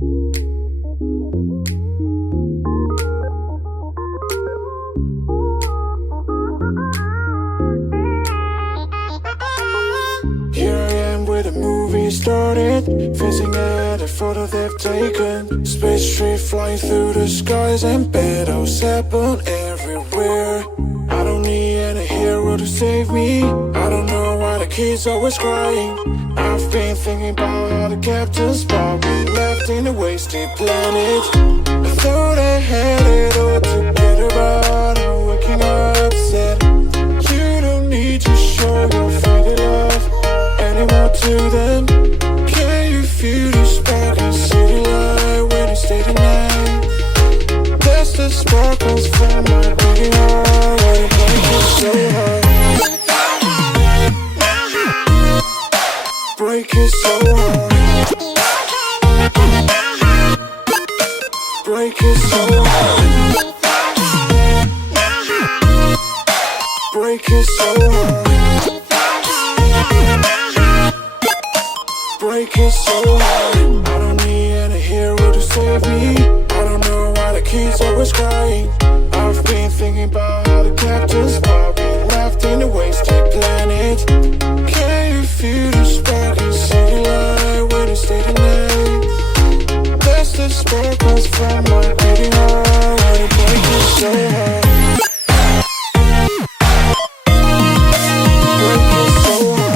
Here I am where the movie started, facing at a photo they've taken. Space tree flying through the skies and battles happen everywhere. I don't need any hero to save me. I don't know why the kids always crying. I've been thinking about how the captain's spot we left in a wasted planet. I thought I had it all together, but I'm waking up sad. You don't need to show your faded love anymore to them. Can you feel the spark in city light when you stay the night? That's the sparkles from my beating heart. Why it breaks so hard? Break it so hard. Break it so hard. Break it so hard. Break it so hard. I don't need any hero to save me. I don't know why the kids always crying. I've been thinking about how the captain's spot we left in a wasted planet. Can you feel the spark in city light when you stay the night? That's the sparkles from my beating heart. Why it break it so hard? Break it so hard.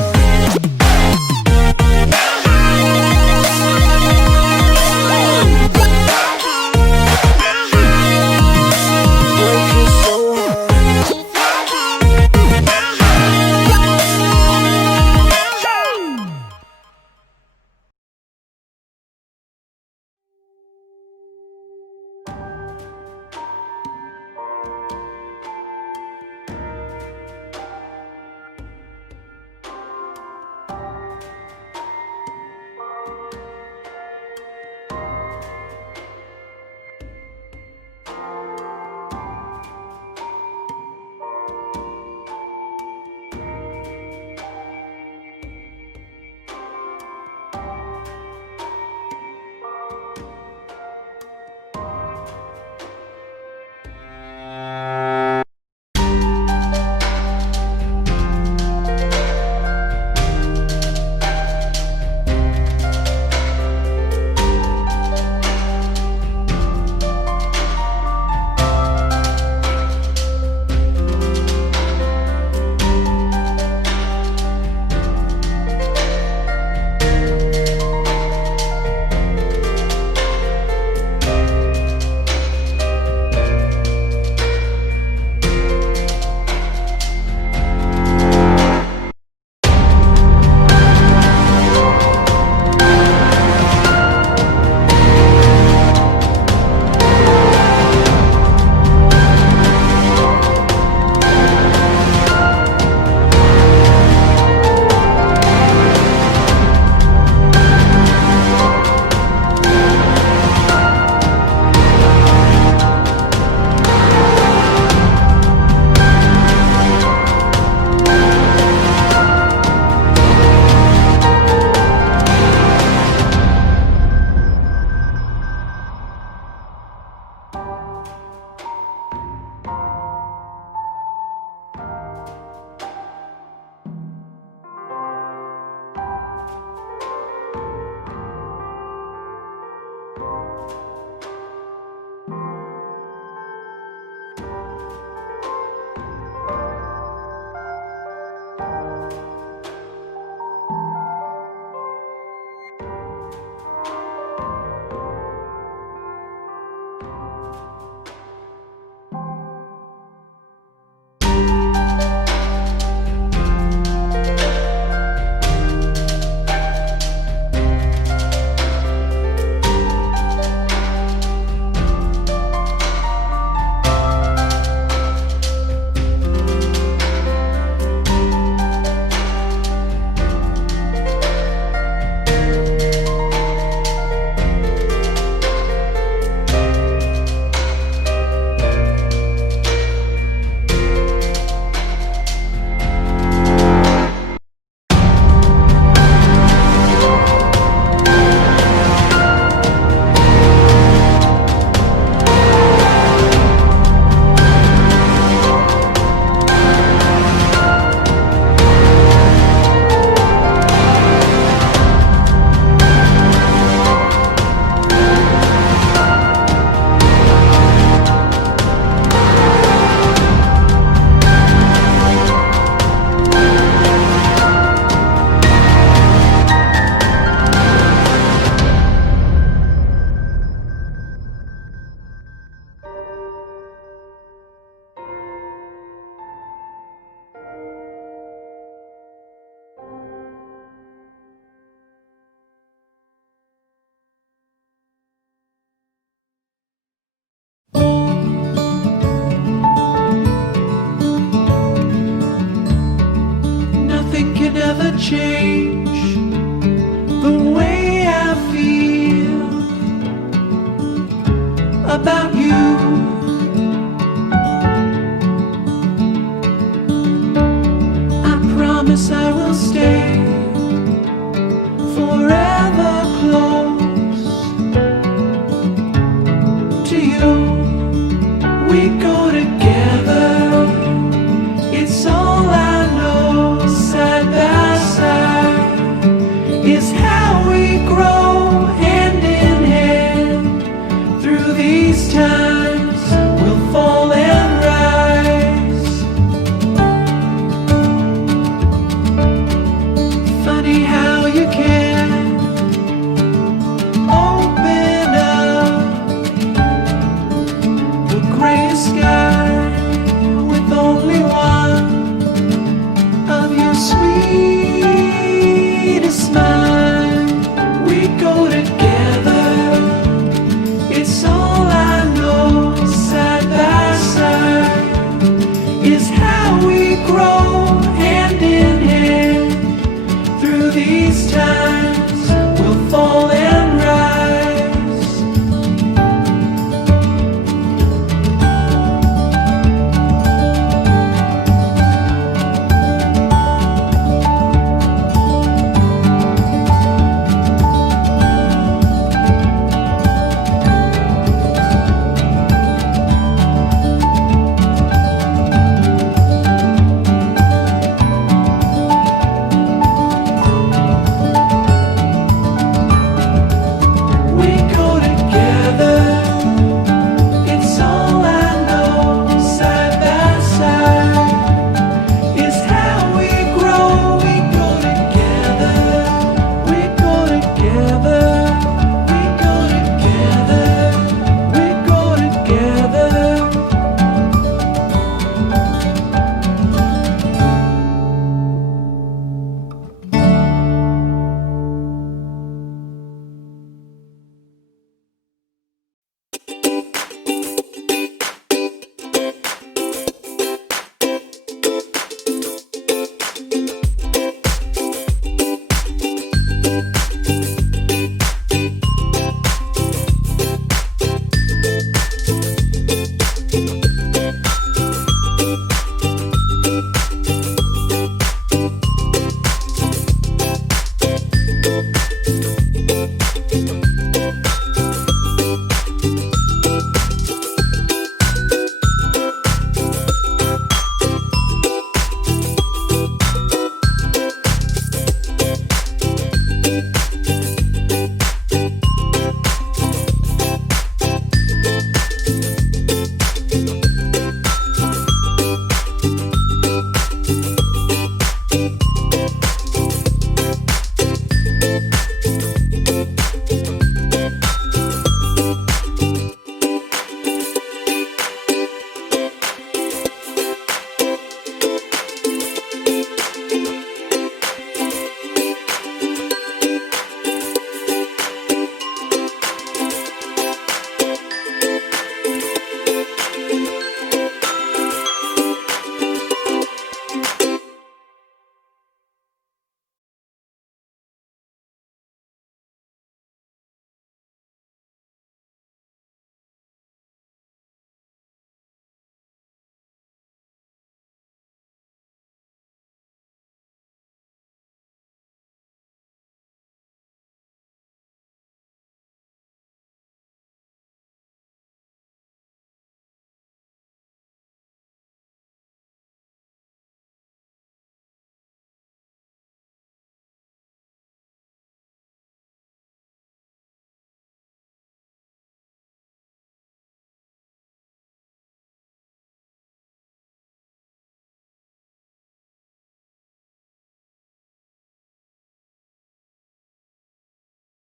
change the way I feel about